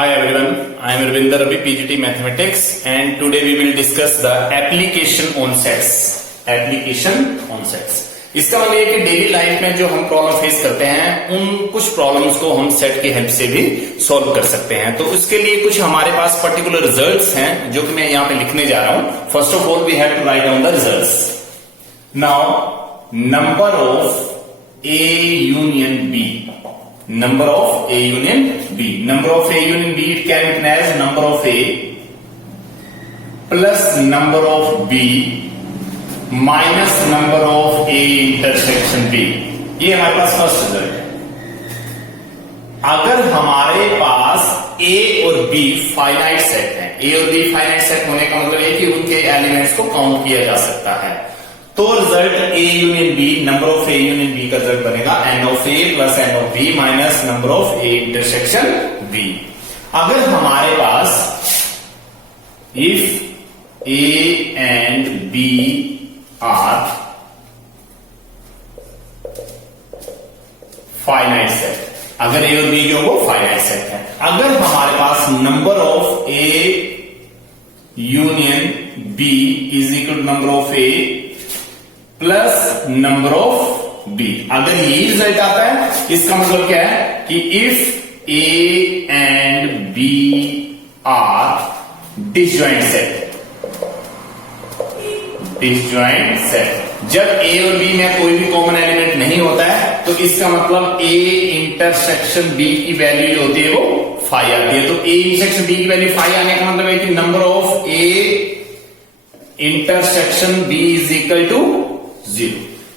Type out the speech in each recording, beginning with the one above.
Hi everyone, I am Ravinder Ravi, PGT Mathematics, and today we will discuss the application on sets. Application on sets. इसका मतलब ये कि daily life में जो हम problem face करते हैं उन कुछ प्रॉब्लम्स को हम सेट की हेल्प से भी सॉल्व कर सकते हैं। तो उसके लिए कुछ हमारे पास पर्टिकुलर रिजल्ट्स हैं जो कि मैं यहाँ पे लिखने जा रहा हूं। First of all we have to write down the results. Now number of A union B, number of A union B. Number of A union B it can be written as number of A plus number of B minus number of A intersection B. ये हमारे पास first result है। अगर हमारे पास A और B finite set है, A और B finite set होने का मतलब है कि उनके एलिमेंट्स को काउंट किया जा सकता है, तो result A union B, number of A union B का रिजल्ट बनेगा n of A plus n of B minus number of A intersection B। अगर हमारे पास if A and B are finite set, अगर A और B जो वो finite set है, अगर हमारे पास number of A union B is equal to number of A plus number of B, अगर ये रिजल्ट आता है इसका मतलब क्या है कि if A and B are disjoint set, disjoint set, जब ए और बी में कोई भी कॉमन एलिमेंट नहीं होता है तो इसका मतलब ए इंटरसेक्शन बी की वैल्यू जो होती है वो 5 आती है। तो ए इंटरसेक्शन बी की वैल्यू 5 आने का मतलब है कि number of A intersection B is equal to 0।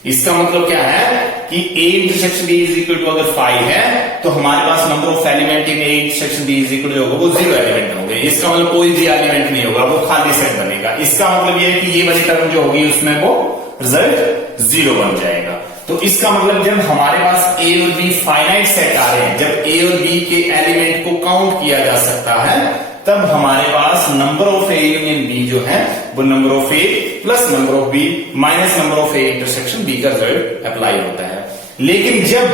इसका मतलब क्या है कि A intersection B is equal to अगर 5 है तो हमारे पास number of element in A intersection B is equal to होगा वो 0 एलिमेंट होंगे। इसका मतलब कोई भी एलिमेंट नहीं होगा, वो खाली सेट बनेगा। इसका मतलब ये है कि ये वाली टर्म जो होगी उसमें वो रिजल्ट 0 बन जाएगा। तो इसका मतलब जब हमारे पास A और B फाइनाइट सेट आ रहे हैं, जब A और B के एलिमेंट को काउंट किया जा सकता है, तब हमारे पास number of A union B जो है वो number of A plus number of B minus number of A intersection B का रिजल्ट अप्लाई होता है। लेकिन जब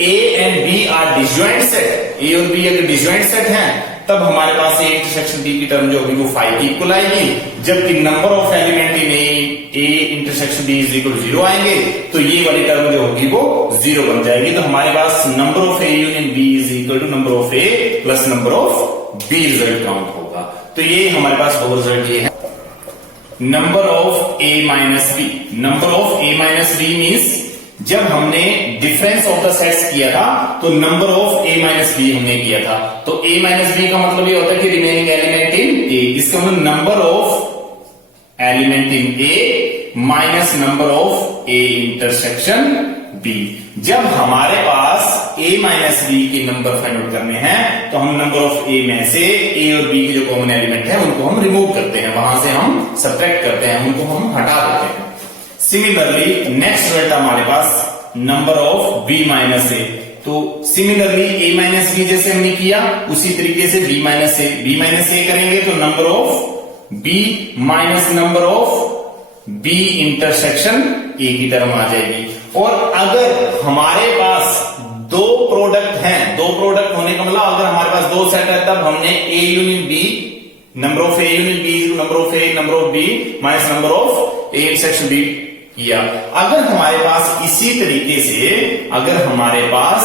A and B are disjoint set, A और B अगर डिसजॉइंट सेट हैं, तब हमारे पास A इंटरसेक्शन B की टर्म जो होगी वो 5 की इक्वल आएगी, जबकि number of element in A intersection B is equal 0 आएंगे, तो ये वाली टर्म जो होगी वो 0 बन जाएगी। तो हमारे पास number of A union B is equal to number of A plus number of B result count होगा। तो ये हमारे पास दो रिजल्ट ये है। Number of A minus B, number of A minus B means जब हमने डिफरेंस ऑफ द सेट्स किया था तो number of A minus B हमने किया था, तो A माइनस B का मतलब ये होता है कि रिमेनिंग एलिमेंट इन A, इसका मतलब number of element in A minus number of A intersection B। जब हमारे पास A माइनस B के नंबर फाइंड आउट करने हैं तो हम नंबर ऑफ A में से A और B के जो कॉमन एलिमेंट है उनको हम रिमूव करते हैं, वहां से हम सब्ट्रैक्ट करते हैं, उनको हम हटा देते हैं। सिमिलरली नेक्स्ट रिजल्ट हमारे पास number of B minus A, तो सिमिलरली A माइनस B जैसे हमने किया उसी तरीके से B माइनस A करेंगे तो number of B minus number of B intersection A की टर्म आ जाएगी। और अगर हमारे पास दो प्रोडक्ट हैं, दो प्रोडक्ट होने का मतलब अगर हमारे पास दो सेट है तब हमने A union B, number of A union B number of A number of B minus number of A intersection B किया। अगर हमारे पास इसी तरीके से अगर हमारे पास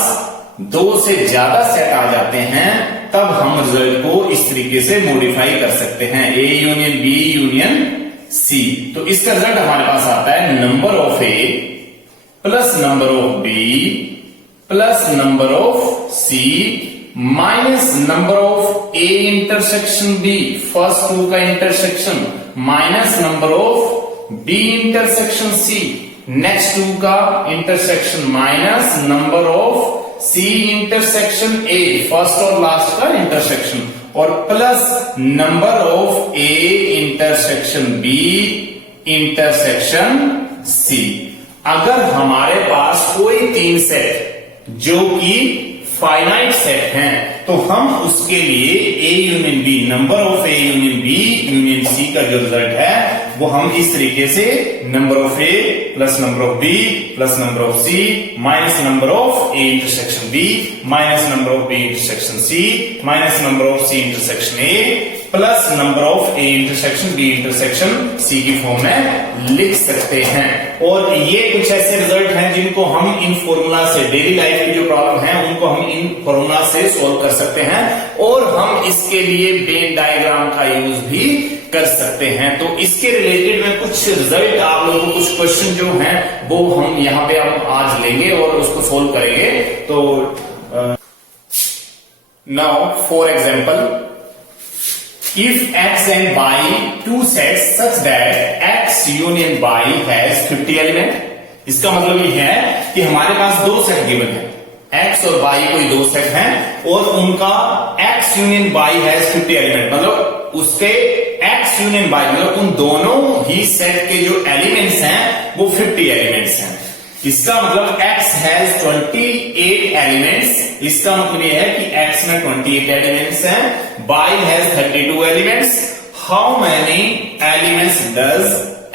दो से ज्यादा सेट आ जाते हैं तब हम रिजल्ट को इस तरीके से मॉडिफाई कर सकते हैं, A union B union C। तो इसका रिजल्ट हमारे पास आता है number of A plus number of B plus number of C minus number of A intersection B, first two का intersection, minus number of B intersection C, next two का intersection, minus number of C intersection A, first और last का intersection, और plus number of A intersection B intersection C। अगर हमारे पास कोई तीन set जो कि फाइनाइट सेट हैं तो हम उसके लिए A union B, number of A union B union C का जो रिजल्ट है वो हम इस तरीके से number of A plus number of B plus number of C minus number of A intersection B minus number of B intersection C minus number of C intersection A plus number of A intersection B intersection C की form में लिख सकते हैं। और ये कुछ ऐसे result हैं जिनको हम इन फॉर्मूला से, डेली लाइफ की जो प्रॉब्लम है उनको हम इन फॉर्मूला से सॉल्व कर सकते हैं और हम इसके लिए वेन डायग्राम का यूज भी कर सकते हैं। तो इसके रिलेटेड में कुछ रिजल्ट आप लोगों को, कुछ क्वेश्चन जो हैं वो हम यहाँ पे हम आज लेंगे और उसको सोल्व करेंगे। तो now for example, if x and y two sets such that x union y has 50 element, इसका मतलब ये है कि हमारे पास दो सेट गिवन है, x और y कोई दो सेट हैं और उनका x union y has 50 element, मतलब उसके x यूनियन y मतलब उन दोनों ही सेट के जो एलिमेंट्स हैं वो 50 एलिमेंट्स हैं। इसका मतलब x हैज 28 एलिमेंट्स, इसका मतलब यह है कि x में 28 एलिमेंट्स हैं, y has 32 elements. How many elements does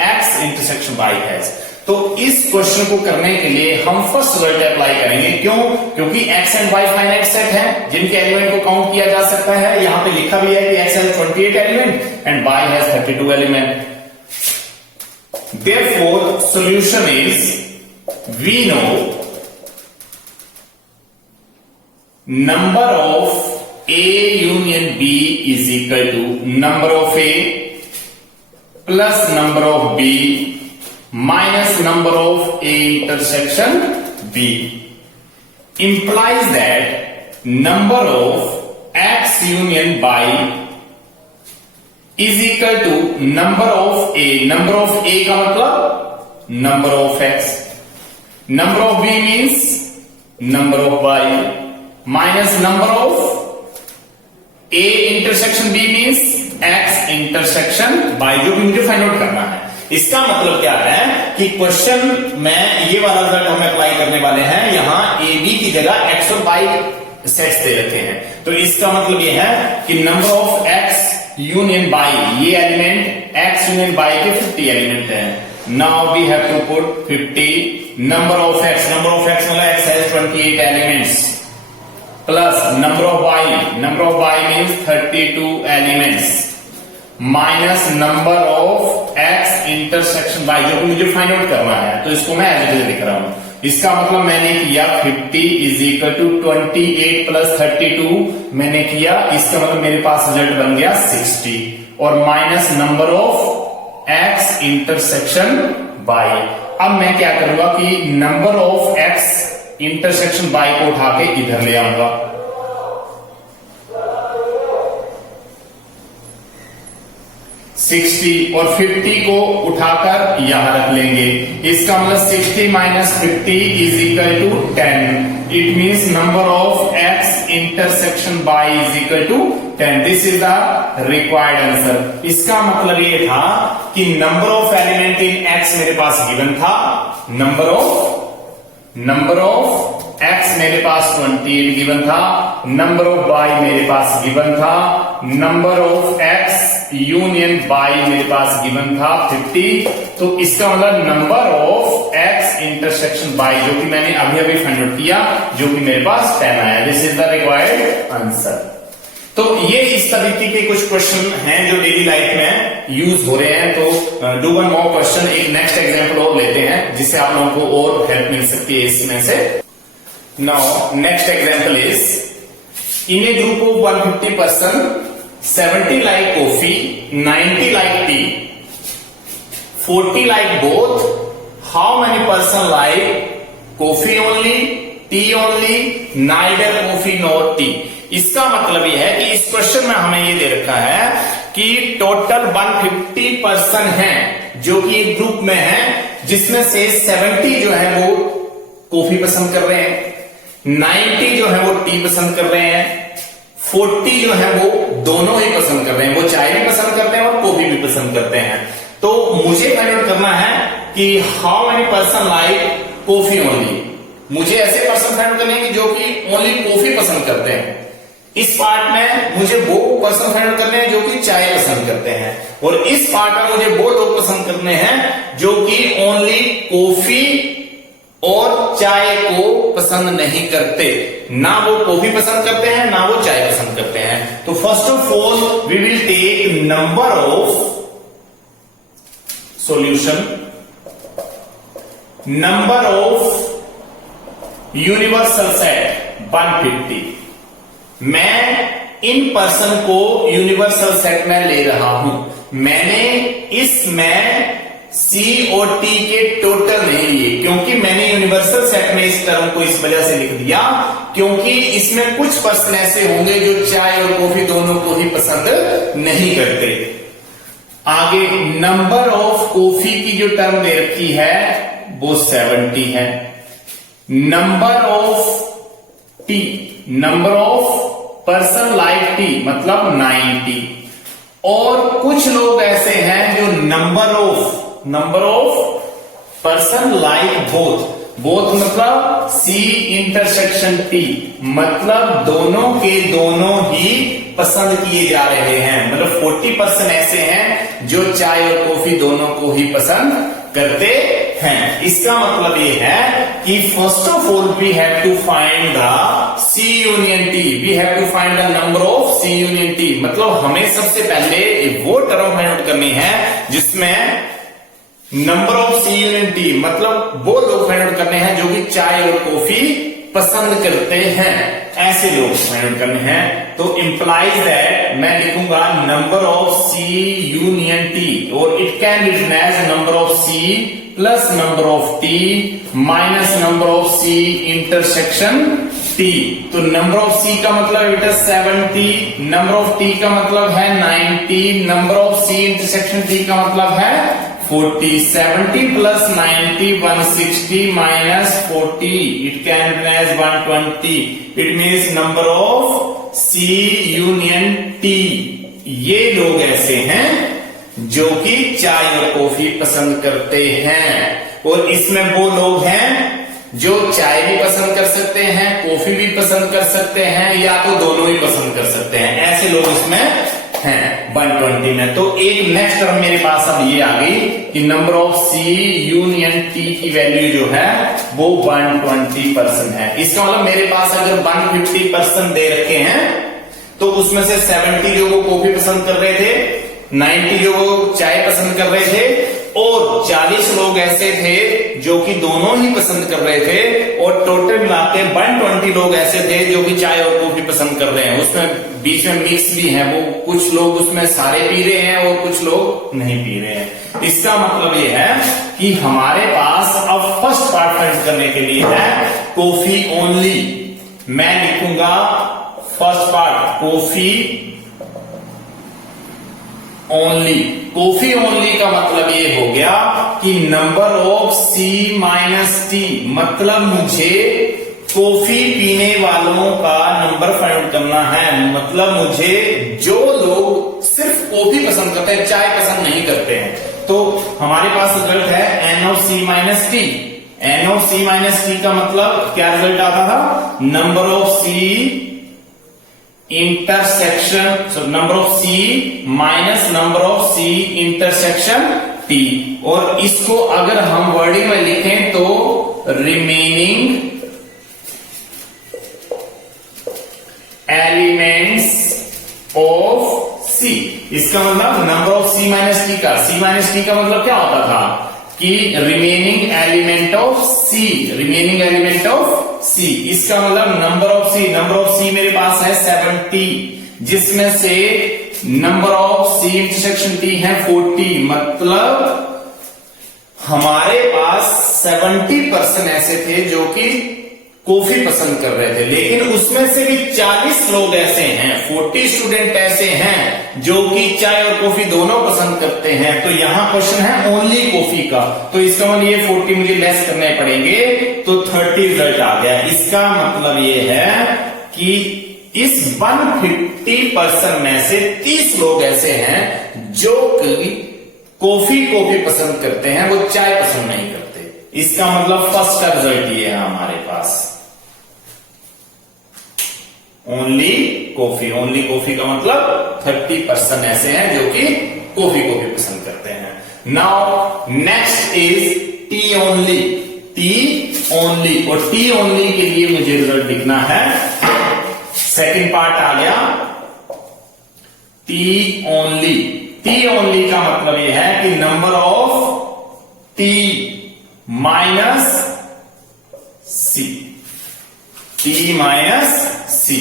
x intersection y has? तो इस क्वेश्चन को करने के लिए हम फर्स्ट रिजल्ट अप्लाई करेंगे। क्यों? क्योंकि x and y finite set है जिनके एलिमेंट को काउंट किया जा सकता है। यहां पे लिखा भी है कि x has 28 element and y has 32 element. Therefore solution is, we know number of A union B is equal to number of A plus number of B minus number of A intersection B, implies that number of X union Y is equal to number of A, number of A का मतलब number of X, number of B means number of Y minus number of A intersection B means X intersection Y, जो भी मुझे find out करना है। इसका मतलब क्या है कि क्वेश्चन में ये वाला रिजल्ट हम अप्लाई करने वाले हैं, यहां ए बी की जगह X और Y सेट्स दे रखे हैं। तो इसका मतलब ये है कि number of X union Y, ये एलिमेंट X यूनियन Y के 50 एलिमेंट है। Now we have to put 50 number of x मतलब x has 28 elements plus number of y means 32 elements minus number of x intersection y, जो कि मुझे find out करना है। तो इसको मैं एज इट इज लिख रहा हूं। इसका मतलब मैंने किया 50 इज इक्वल टू 28 प्लस 32 मैंने किया, इसका मतलब मेरे पास रिजल्ट बन गया 60 और minus number of x intersection y। अब मैं क्या करूंगा कि number of x intersection y को उठा के इधर ले आऊंगा। 60 और 50 को उठाकर यहां रख लेंगे। इसका मतलब 60 minus 50 is equal to 10। It means number of x intersection y is equal to 10। This is the required answer. इसका मतलब ये था कि number of element in x मेरे पास गिवन था, नंबर ऑफ x मेरे पास 28 गिवन था, नंबर ऑफ y मेरे पास गिवन था, number of x union y मेरे पास गिवन था 50। तो इसका मतलब number of x intersection y, जो कि मैंने अभी अभी फाइंड आउट किया, जो कि मेरे पास 10 आया। This is the required answer. तो ये इस तरीके के कुछ क्वेश्चन हैं जो डेली लाइफ में यूज हो रहे हैं। तो डू वन मोर क्वेश्चन, एक नेक्स्ट एग्जांपल और लेते हैं जिससे आप लोगों को और हेल्प मिल सकती है इसमें से। Now next example is, in A group of 150 person 70 like coffee, 90 like tea, 40 like both. How many person like coffee only, tea only, neither coffee nor tea? इसका मतलब ये है कि इस क्वेश्चन में हमें ये दे रखा है कि टोटल 150 पर्सन हैं जो कि एक ग्रुप में है, जिसमें से 70 जो है वो कॉफी पसंद कर रहे हैं, 90 जो है वो टी पसंद कर रहे हैं, 40 जो है वो दोनों ही पसंद कर रहे हैं, वो चाय भी पसंद करते हैं और कॉफी भी पसंद करते हैं। तो मुझे फाइंड आउट करना है कि how many person like coffee only, मुझे ऐसे पर्सन फाइंड करने हैं जो कि ओनली कॉफी पसंद करते हैं। इस पार्ट में मुझे वो पर्सन फाइंड करने हैं जो कि चाय पसंद करते हैं, और इस पार्ट में मुझे वो लोग पसंद करने हैं जो कि ओनली कॉफी और चाय को पसंद नहीं करते। ना वो कॉफी पसंद करते हैं, ना वो चाय पसंद करते हैं। तो first of all we will take number of solution, number of universal set 150। मैं इन पर्सन को यूनिवर्सल सेट में ले रहा हूं। मैंने इसमें C और T के टोटल नहीं लिए, क्योंकि मैंने यूनिवर्सल सेट में इस टर्म को इस वजह से लिख दिया क्योंकि इसमें कुछ पर्सन ऐसे होंगे जो चाय और कॉफी दोनों को ही पसंद नहीं करते। आगे नंबर ऑफ कॉफी की जो टर्म दे रखी है वो 70 है। Number of T, number of person like T मतलब 90। और कुछ लोग ऐसे हैं जो number of person like both मतलब C इंटरसेक्शन T मतलब दोनों के दोनों ही पसंद किए जा रहे हैं। मतलब 40% ऐसे हैं जो चाय और कॉफी दोनों को ही पसंद करते हैं। इसका मतलब ये है कि first of all we have to find the C union T, we have to find the number of C union T। मतलब हमें सबसे पहले वो टर्म फाइंड आउट करनी है जिसमें number of C union T मतलब वो लोग फाइंड आउट करने हैं जो कि चाय और कॉफी पसंद करते हैं। ऐसे लोग फाइंड आउट करने हैं। तो इंप्लाइज दैट मैं लिखूंगा number of C union T, और it can be written as number of C plus number of T minus number of C intersection T। तो नंबर ऑफ C का मतलब it is 70, number of T का मतलब है 90, number of C intersection T का मतलब है 40। 70 plus 90 160 minus 40 it can be as 120, it means number of C union T। ये लोग ऐसे हैं जो कि चाय और कॉफी पसंद करते हैं, और इसमें वो लोग हैं जो चाय भी पसंद कर सकते हैं, कॉफी भी पसंद कर सकते हैं, या तो दोनों ही पसंद कर सकते हैं। ऐसे लोग इसमें हैं 120 में। तो एक नेक्स्ट टर्म मेरे पास अब ये आ गई कि number of C union T की वैल्यू जो है वो 120% है। इसका मतलब मेरे पास अगर 150% दे रखे हैं तो उसमें से 70 लोग कॉफी पसंद कर रहे थे, 90 लोग चाय पसंद कर रहे थे, और 40 लोग ऐसे थे जो कि दोनों ही पसंद कर रहे थे, और टोटल मिलाके 120 लोग ऐसे थे जो कि चाय और कॉफी पसंद कर रहे हैं। उसमें बीच में मिक्स भी है, वो कुछ लोग उसमें सारे पी रहे हैं और कुछ लोग नहीं पी रहे हैं। इसका मतलब ये है कि हमारे पास अब फर्स्ट पार्ट फाइंड करने के लिए है कॉफी ओनली। मैं लिखूंगा first part coffee only. Coffee only का मतलब ये हो गया कि number of C minus T मतलब मुझे कॉफी पीने वालों का नंबर फाइंड करना है। मतलब मुझे जो लोग सिर्फ कॉफी पसंद करते हैं, चाय पसंद नहीं करते हैं, तो हमारे पास रिजल्ट है N of C minus T। N of C minus T का मतलब क्या रिजल्ट आता था? Number of C intersection, number of C minus number of C intersection T। और इसको अगर हम वर्डिंग में लिखें तो रिमेनिंग एलिमेंट्स ऑफ C। इसका मतलब number of C minus T का, C माइनस T का मतलब क्या होता था कि remaining element of C, remaining element of C। इसका मतलब number of C, number of C मेरे पास है 70, जिसमें से number of C intersection T है 40। मतलब हमारे पास 70% ऐसे थे जो कि कॉफी पसंद कर रहे थे, लेकिन उसमें से भी 40 लोग ऐसे हैं, 40 स्टूडेंट ऐसे हैं जो कि चाय और कॉफी दोनों पसंद करते हैं। तो यहां क्वेश्चन है ओनली कॉफी का, तो इसका मतलब ये 40 मुझे लेस करने पड़ेंगे, तो 30 रिजल्ट आ गया। इसका मतलब ये है कि इस 150% में से 30 लोग ऐसे हैं जो कि कॉफी पसंद करते हैं, वो चाय पसंद नहीं करते। इसका मतलब फर्स्ट का रिजल्ट ये है हमारे पास, ओनली कॉफी। ओनली कॉफी का मतलब 30% ऐसे हैं जो कि कॉफी को भी पसंद करते हैं। Now next is T only. T only, और टी ओनली के लिए मुझे रिजल्ट लिखना है। सेकंड पार्ट आ गया टी ओनली। टी ओनली का मतलब यह है कि number of T minus C. T minus C.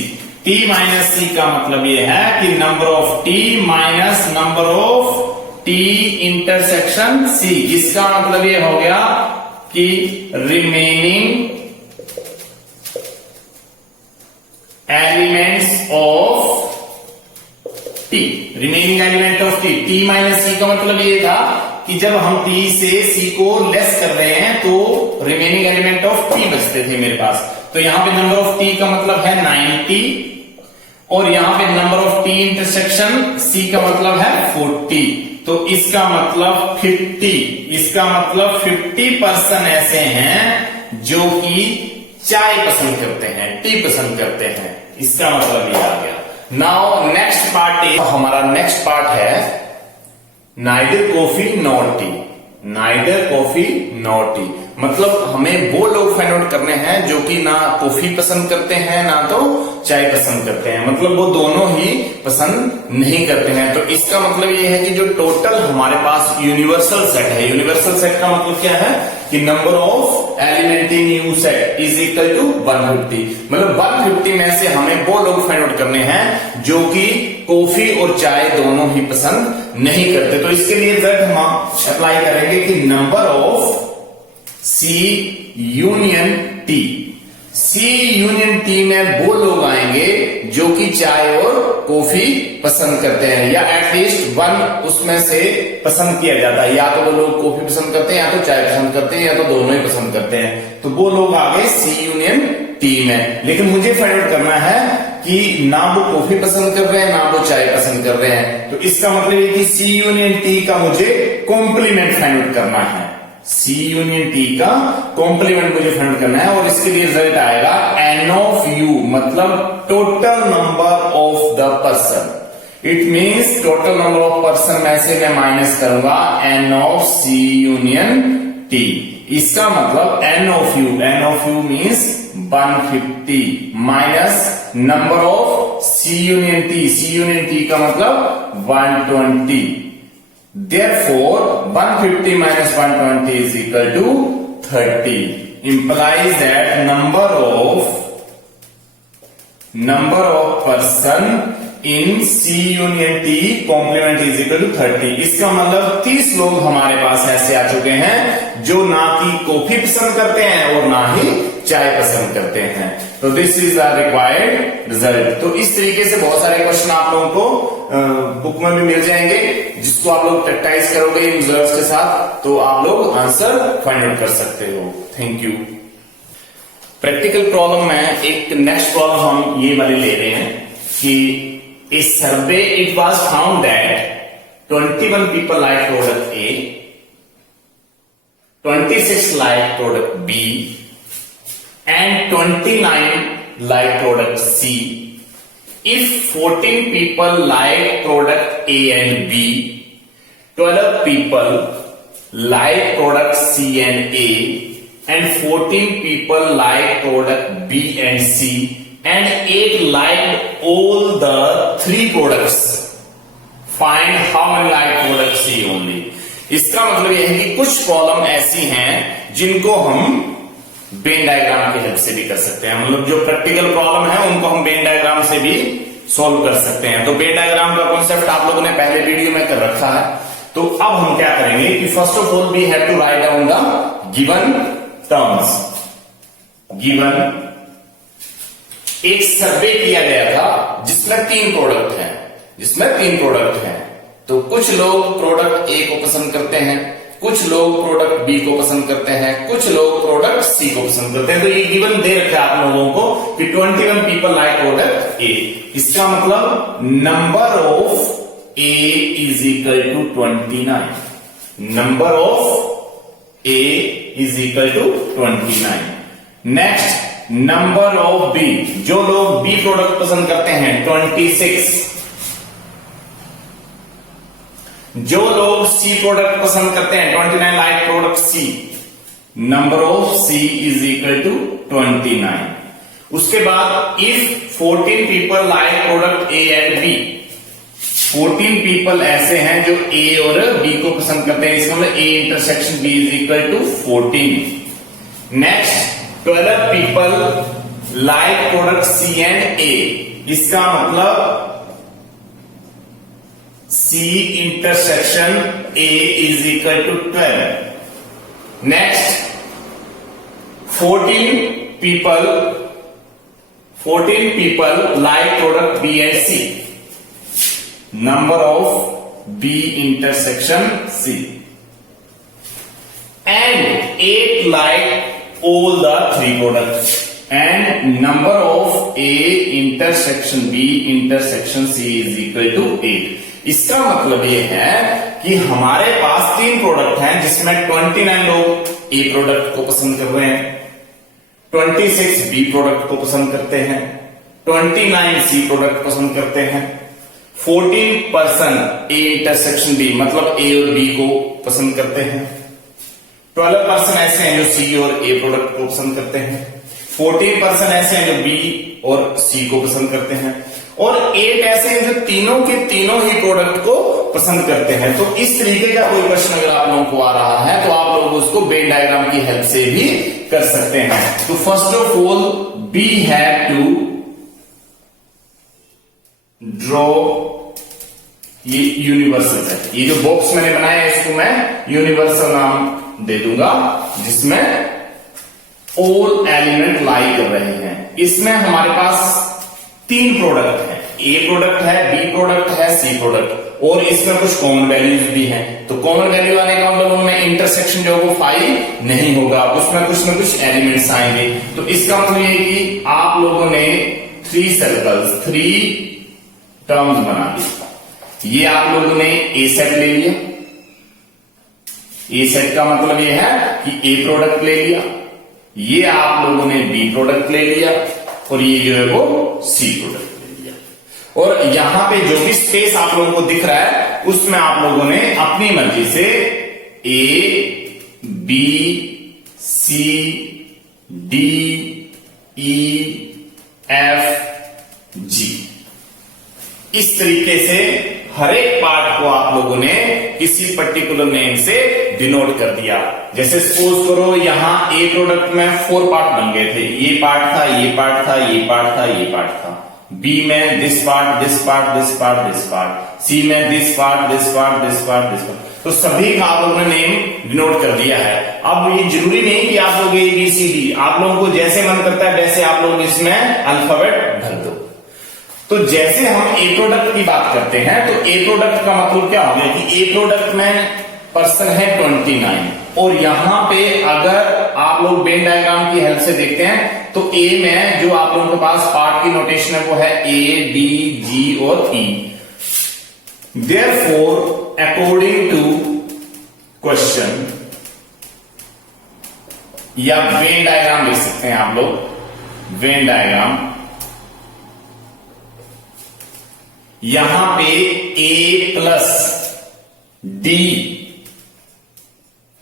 T minus C का मतलब यह है कि number of T minus number of T intersection C. इसका मतलब यह हो गया कि remaining elements of T. Remaining element of T. T minus C का मतलब ये था कि जब हम टी से सी को लेस कर रहे हैं तो रिमेनिंग एलिमेंट ऑफ टी बचते थे मेरे पास। तो यहां पे नंबर ऑफ टी का मतलब है 90 और यहां पे number of T intersection C का मतलब है 40। तो इसका मतलब 50। इसका मतलब 50% ऐसे हैं जो कि चाय पसंद करते हैं, टी पसंद करते हैं। इसका मतलब ये आ गया। नाउ नेक्स्ट पार्ट इज, हमारा नेक्स्ट पार्ट है neither coffee nor T. Neither coffee nor T मतलब हमें वो लोग फाइंड आउट करने हैं जो कि ना कॉफी पसंद करते हैं ना तो चाय पसंद करते हैं, मतलब वो दोनों ही पसंद नहीं करते हैं। तो इसका मतलब ये है कि जो टोटल हमारे पास यूनिवर्सल सेट है, यूनिवर्सल सेट का मतलब क्या है कि number of element in U set is equal to 150। मतलब 150 में से हमें वो लोग फाइंड आउट करने हैं जो कि कॉफी और चाय दोनों ही पसंद नहीं करते। तो इसके लिए रिजल्ट हम अप्लाई करेंगे कि number of C union T. C union T में वो लोग आएंगे जो कि चाय और कॉफी पसंद करते हैं, या एटलीस्ट वन उसमें से पसंद किया जाता है। या तो वो लोग कॉफी पसंद करते हैं, या तो चाय पसंद करते हैं, या तो दोनों ही पसंद करते हैं। तो वो लोग आ गए सी यूनियन टी में। लेकिन मुझे फाइंड आउट करना है कि ना वो कॉफी पसंद कर रहे हैं ना वो चाय पसंद कर रहे हैं। तो इसका मतलब ये कि सी यूनियन टी का मुझे कॉम्प्लीमेंट फाइंड आउट करना है। सी यूनियन टी का कॉम्प्लीमेंट मुझे फाइंड करना है और इसके लिए रिजल्ट आएगा एन ऑफ यू, मतलब total number of the person. It means total number of person में से मैं माइनस करूंगा N of C union T. इसका मतलब N of U means 150 minus number of C union T का मतलब 120। Therefore, 150 minus 120 is equal to 30. Implies that number of person in C union T complement is equal to 30. इसका मतलब 30 लोग हमारे पास ऐसे आ चुके हैं जो ना कि कॉफी पसंद करते हैं और ना ही चाय पसंद करते हैं। तो this is the required result. तो इस तरीके से बहुत सारे क्वेश्चन आप लोगों को बुक में भी मिल जाएंगे, जिसको आप लोग प्रैक्टिस करोगे इन रिजल्ट्स के साथ तो आप लोग आंसर फाइंड आउट कर सकते हो। Thank you. प्रैक्टिकल प्रॉब्लम में एक नेक्स्ट प्रॉब्लम हम ये वाली ले रहे हैं कि a survey it was found that 21 people like product A, 26 like product B and 29 like product C. If 14 people like product A and B, 12 people like product C and A, and 14 people like product B and C, and 8 like all the 3 products. Find how many like product C only. इसका मतलब यह है कि कुछ problem ऐसी हैं जिनको हम वेन डायग्राम की हेल्प से भी कर सकते हैं। मतलब जो प्रैक्टिकल प्रॉब्लम है उनको हम वेन डायग्राम से भी सॉल्व कर सकते हैं। तो वेन डायग्राम का कॉन्सेप्ट आप लोगों ने पहले वीडियो में कर रखा है। तो अब हम क्या करेंगे कि first of all we have to write down the given terms. Given एक सर्वे किया गया था जिसमें 3 प्रोडक्ट हैं। तो कुछ लोग प्रोडक्ट ए को पसंद करते हैं, कुछ लोग प्रोडक्ट बी को पसंद करते हैं, कुछ लोग प्रोडक्ट सी को पसंद करते हैं। तो ये गिवन दे रखा है आप लोगों को कि 21 पीपल लाइक प्रोडक्ट ए। इसका मतलब number of A is equal to 29। Number of A is equal to 29। Next number of B, जो लोग बी प्रोडक्ट पसंद करते हैं 26, जो लोग सी प्रोडक्ट पसंद करते हैं 29 like product C, number of C is equal to 29। उसके बाद if 14 people like product A and B, 14 people ऐसे हैं जो ए और बी को पसंद करते हैं, इसका मतलब A intersection B is equal to 14। Next 12 people like product C and A, इसका मतलब C intersection A is equal to 12. Next 14 people like product B and C, number of B intersection C, and 8 like all the 3 products, and number of A intersection B intersection C is equal to 8। इसका मतलब ये है कि हमारे पास 3 product हैं जिसमें 29 लोग ए product को पसंद कर रहे हैं, 26 बी प्रोडक्ट को पसंद करते हैं, 29 सी प्रोडक्ट पसंद करते हैं, 14% ए इंटरसेक्शन बी मतलब ए और बी को पसंद करते हैं, 12% ऐसे हैं जो सी और ए प्रोडक्ट को पसंद करते हैं, 14% ऐसे हैं जो बी और सी को पसंद करते हैं, और 8 ऐसे हैं जो तीनों के तीनों ही प्रोडक्ट को पसंद करते हैं। तो इस तरीके का कोई क्वेश्चन अगर आप लोगों को आ रहा है तो आप लोग उसको वेन डायग्राम की हेल्प से भी कर सकते हैं। तो first of all we have to draw, ये यूनिवर्सल है, ये जो बॉक्स मैंने बनाया है इसको मैं यूनिवर्सल नाम दे दूंगा, जिसमें ऑल एलिमेंट लाई कर रहे हैं। इसमें हमारे पास 3 प्रोडक्ट है, ए प्रोडक्ट है, बी प्रोडक्ट है, सी प्रोडक्ट, और इसमें कुछ कॉमन वैल्यूज भी हैं। तो कॉमन वैल्यू आने का मतलब उनमें इंटरसेक्शन जो वो 5 नहीं होगा, उसमें कुछ ना कुछ एलिमेंट्स आएंगे। तो इसका मतलब ये कि आप लोगों ने 3 सर्कल्स 3 टर्म्स बना दी। ये आप लोगों ने ए सेट ले लिया, ए सेट का मतलब ये है कि ए प्रोडक्ट ले लिया, ये आप लोगों ने बी प्रोडक्ट ले लिया, और ये जो है वो सी प्रोडक्ट ले लिया। और यहां पे जो भी स्पेस आप लोगों को दिख रहा है उसमें आप लोगों ने अपनी मर्जी से ए, बी, सी, डी, ई, एफ, जी, इस तरीके से हर एक पार्ट को आप लोगों ने किसी पर्टिकुलर नेम से डिनोट कर दिया। जैसे सपोज करो यहां ए प्रोडक्ट में 4 पार्ट बन गए थे, ये पार्ट था, ये पार्ट था, ये पार्ट था, ये पार्ट था। बी में this part, this part, this part, this part, C में this part, this part, this part, this part. तो सभी का आप लोगों ने नेम डिनोट कर दिया है। अब ये जरूरी नहीं कि आप लोग ए बी सी डी, आप लोगों को जैसे मन करता है वैसे आप लोग इसमें अल्फाबेट भर दो। तो जैसे हम ए प्रोडक्ट की बात करते हैं तो ए प्रोडक्ट का मतलब क्या हो गया कि ए प्रोडक्ट में पर्सन है 29, और यहां पे अगर आप लोग वेन डायग्राम की हेल्प से देखते हैं तो ए में जो आप लोगों के पास पार्ट की नोटेशन है वो है ए, डी, जी और E. Therefore according to question, या वेन डायग्राम देख सकते हैं आप लोग, वेन डायग्राम, यहां पे A plus D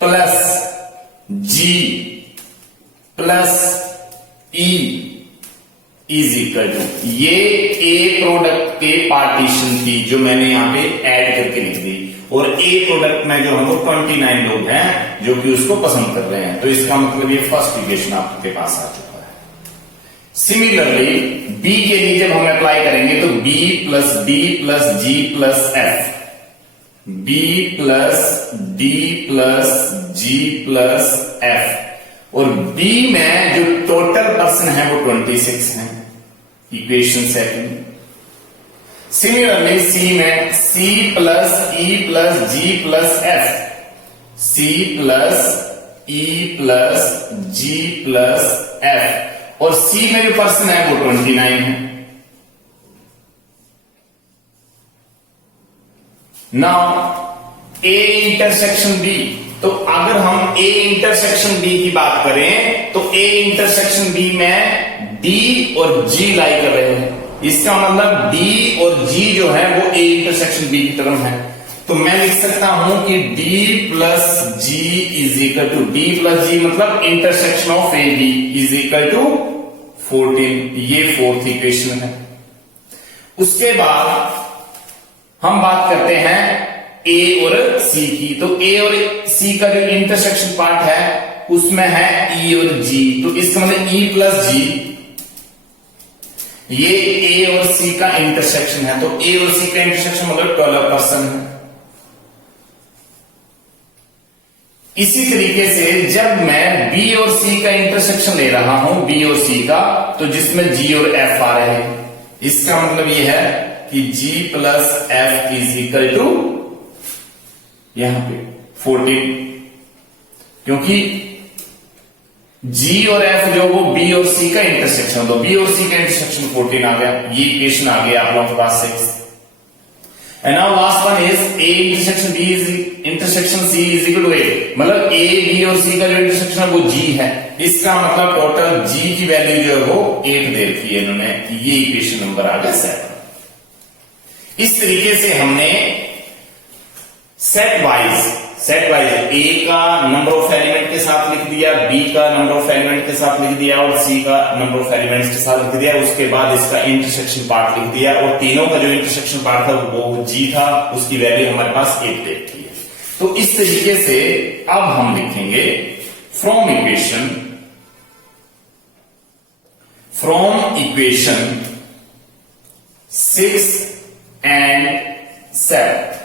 plus G plus E is equal to, ये ए प्रोडक्ट के पार्टीशन थी जो मैंने यहां पे ऐड करके लिख दी, और ए प्रोडक्ट में जो हमको 29 लोग हैं जो कि उसको पसंद कर रहे हैं। तो इसका मतलब ये फर्स्ट इक्वेशन आपके पास आ चुका है। सिमिलरली बी के लिए जब हम अप्लाई करेंगे तो B plus D plus G plus F, B plus D plus G plus F, और बी में जो टोटल पर्सन है वो 26 है, इक्वेशन सेकंड। सिमिलरली सी में C plus E plus G plus F, C plus E plus G plus F, और C में जो पर्सन है वो 29 है। नाउ ए इंटरसेक्शन बी, तो अगर हम ए इंटरसेक्शन बी की बात करें तो ए इंटरसेक्शन बी में डी और जी लाई कर रहे हैं, इसका मतलब डी और जी जो है वो ए इंटरसेक्शन बी की तरफ है। तो मैं लिख सकता हूं कि D plus G is equal to, D plus G मतलब intersection of A B is equal to 14, ये फोर्थ इक्वेशन है। उसके बाद हम बात करते हैं ए और सी की। तो ए और सी का जो इंटरसेक्शन पार्ट है उसमें है ई और जी, तो इसका मतलब ई प्लस जी, ये ए और सी का इंटरसेक्शन है। तो ए और सी का इंटरसेक्शन मतलब 12% है। इसी तरीके से जब मैं बी और सी का इंटरसेक्शन ले रहा हूं, बी और सी का, तो जिसमें जी और एफ आ रहे हैं, इसका मतलब यह है कि G plus F is equal to यहां पे 14, क्योंकि जी और एफ जो वो बी और सी का इंटरसेक्शन, तो बी और सी का इंटरसेक्शन 14 आ गया, ये इक्वेशन आ गया आप लोगों के पास 6। And now last one is A intersection B is intersection C is equal to 8, मतलब ए बी और सी का जो इंटरसेक्शन है वो जी है, इसका मतलब टोटल जी की वैल्यू जो है वो 8 दे रखी है इन्होंने, ये इक्वेशन नंबर आ गया 7। इस तरीके से हमने सेट वाइज ए का नंबर ऑफ एलिमेंट के साथ लिख दिया, बी का नंबर ऑफ एलिमेंट के साथ लिख दिया और सी का नंबर ऑफ एलिमेंट्स के साथ लिख दिया। उसके बाद इसका इंटरसेक्शन पार्ट लिख दिया और तीनों का जो इंटरसेक्शन पार्ट था वो जी था, उसकी वैल्यू हमारे पास 8 दे रखी है। तो इस तरीके से अब हम लिखेंगे from equation 6 and 7,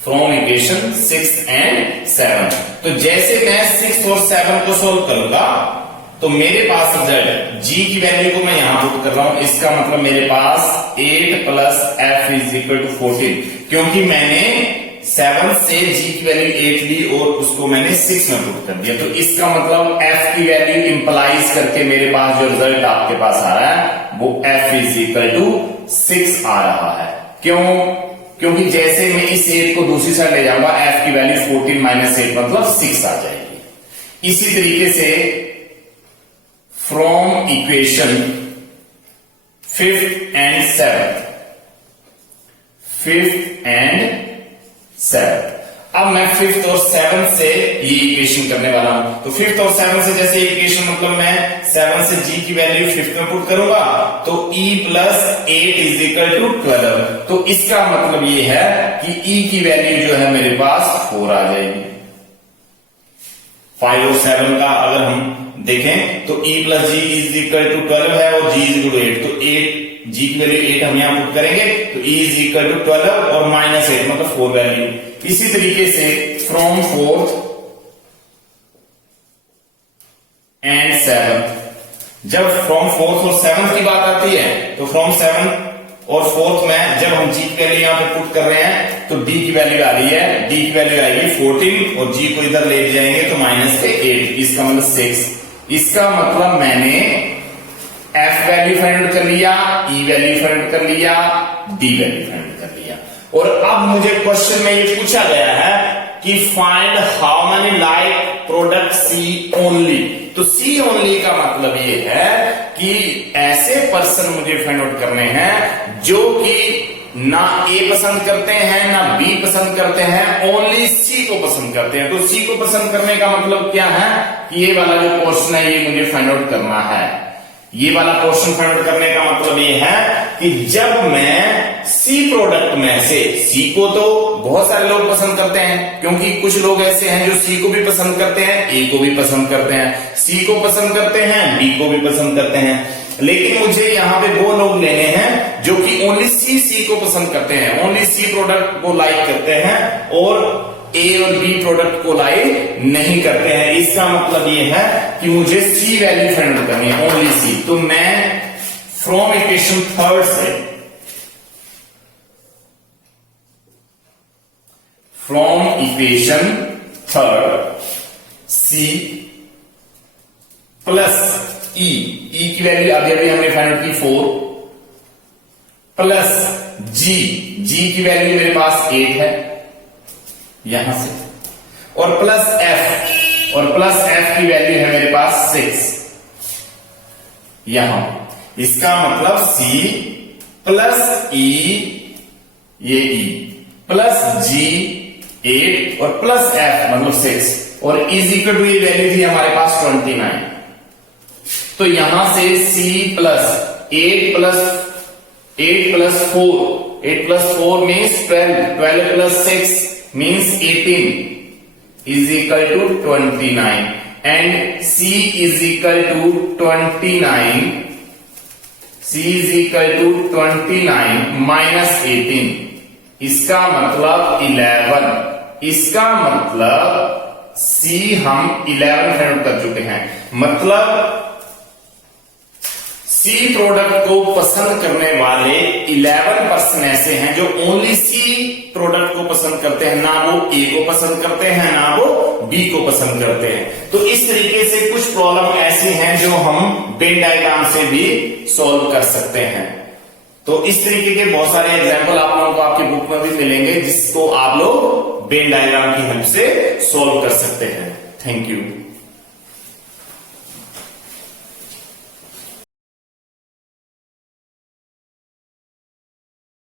from equation 6 and 7। तो जैसे मैं 6 और 7 को सोल्व करूंगा तो मेरे पास रिजल्ट जी की वैल्यू को मैं यहां पुट कर रहा हूं, इसका मतलब मेरे पास 8 plus F is equal to 14, क्योंकि मैंने 7 से जी की वैल्यू 8 ली और उसको मैंने 6 में पुट कर दिया। तो इसका मतलब एफ की वैल्यू इंप्लाइज करके मेरे पास जो रिजल्ट आपके पास आ रहा है वो एफ इज इक्वल टू 6 आ रहा है। क्यों? क्योंकि जैसे मैं इस 8 को दूसरी साइड ले जाऊंगा एफ की वैल्यू 14 माइनस 8 मतलब 6 आ जाएगी। इसी तरीके से from equation 5th and 7th, अब मैं 5th और 7th से ये इक्वेशन करने वाला हूं। तो 5th और 7th से जैसे इक्वेशन मतलब मैं 7 से जी की वैल्यू 5th में पुट करूंगा तो e plus 8 is equal to 12। तो इसका मतलब ये है कि e की वैल्यू जो है मेरे पास 4 आ जाएगी। 5 और 7 का अगर हम देखें तो e plus G is equal to 12 है और g इज इक्वल टू 8, तो 8 जी की वैल्यू 8 हम यहां पुट करेंगे तो e इज इक्वल टू 12 और माइनस 8 मतलब 4 वैल्यू। इसी तरीके से फ्रॉम 4th and 7th, जब फ्रॉम 4th और 7th की बात आती है तो फ्रॉम 7th और 4th में जब हम जी की वैल्यू यहां पे पुट कर रहे हैं तो d की वैल्यू आ रही है, d की वैल्यू आएगी 14 और g को इधर ले जाएंगे तो माइनस से 8, इसका मतलब 6। इसका मतलब मैंने f वैल्यू फाइंड आउट कर लिया, e वैल्यू फाइंड आउट कर लिया, d वैल्यू फाइंड आउट कर लिया। और अब मुझे क्वेश्चन में ये पूछा गया है कि find how many like product C only. तो सी ओनली का मतलब ये है कि ऐसे पर्सन मुझे फाइंड आउट करने हैं जो कि ना ए पसंद करते हैं ना बी पसंद करते हैं, ओनली सी को पसंद करते हैं। तो सी को पसंद करने का मतलब क्या है कि ये वाला जो क्वेश्चन है ये मुझे फाइंड आउट करना है। ये वाला क्वेश्चन फाइंड आउट करने का मतलब ये है कि जब मैं सी प्रोडक्ट में से सी को तो बहुत सारे लोग पसंद करते हैं, क्योंकि कुछ लोग ऐसे हैं जो सी को भी पसंद करते हैं, ए को भी पसंद करते हैं, सी को पसंद करते हैं, बी को भी पसंद करते हैं, लेकिन मुझे यहां पे वो लोग लेने हैं जो कि ओनली सी को पसंद करते हैं, ओनली सी प्रोडक्ट को लाइक करते हैं और ए और बी प्रोडक्ट को लाइक नहीं करते हैं। इसका मतलब ये है कि मुझे सी वैल्यू फाइंड करनी है, ओनली सी। तो मैं फ्रॉम इक्वेशन 3rd से from equation 3rd C plus E की वैल्यू अभी अभी हमने फाइंड आउट की 4 प्लस जी की वैल्यू मेरे पास 8 है यहां से, और प्लस एफ, और प्लस एफ की वैल्यू है मेरे पास 6 यहां। इसका मतलब सी प्लस ई, ये ई प्लस जी 8 और प्लस एफ मतलब 6 और इज इक्वल टू ये वैल्यू थी हमारे पास 29। तो यहां से C plus 8 plus 4 means 12 plus 6 means 18 is equal to 29 and C is equal to 29, C is equal to 29 minus 18, इसका मतलब 11। इसका मतलब C हम 11 फाइंड कर चुके हैं। मतलब C प्रोडक्ट को पसंद करने वाले 11% ऐसे हैं जो ओनली C प्रोडक्ट को पसंद करते हैं, ना वो A को पसंद करते हैं ना वो B को पसंद करते हैं। तो इस तरीके से कुछ प्रॉब्लम ऐसी हैं जो हम वेन डायग्राम से भी सॉल्व कर सकते हैं। तो इस तरीके के बहुत सारे एग्जाम्पल आप लोगों को आपकी बुक में भी मिलेंगे जिसको आप लोग वेन डायग्राम की हेल्प से सॉल्व कर सकते हैं। Thank you.